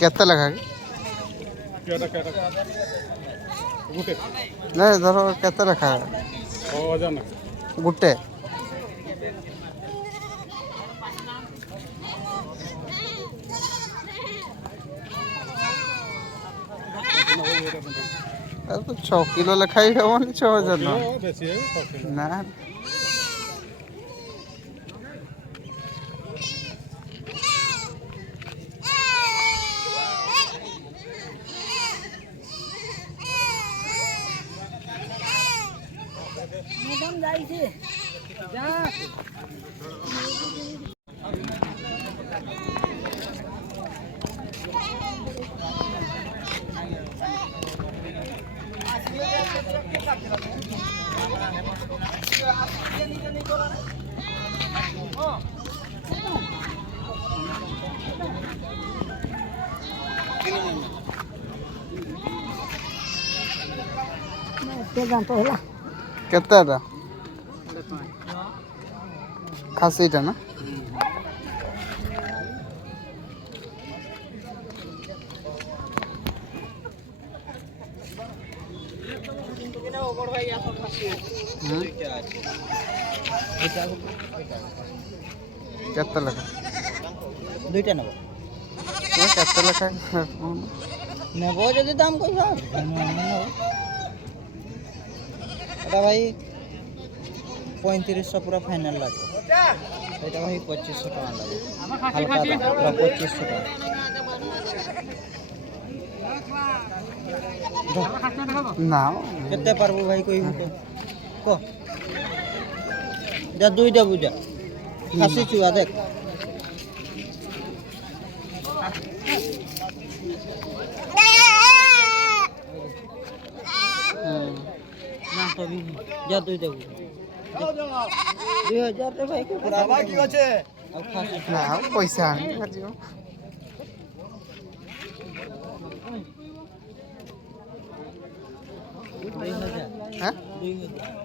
କେତେ ଲେଖା ନାଇଁ ଧର କେତେ ଲେଖା ଗୋଟେ तो 6 किलो ଲେଖାଇ ହେବନି 6000 ନା मैडम जाई छे जा କେତେଟା ଖାସିଟା ନା କେତେ ଲେଖା दुईटा नब କେତେ ଲେଖା नब जदि दाम कह এটা ভাই 3500 पूरा फाइनल लगे এটা ভাই 2500 টাকা লাগে হালকা দাম পুরো 2500 টাকা না কেতে পারবো ভাই কইবি তো ক যা দুইটা বুঝা খাসি চুয়া দেখ না তো যা দুইটা বুঝা 2000 রে ভাই পুরা বাকি আছে আর খাসি না পয়সা আনি আজিও হ্যাঁ 2000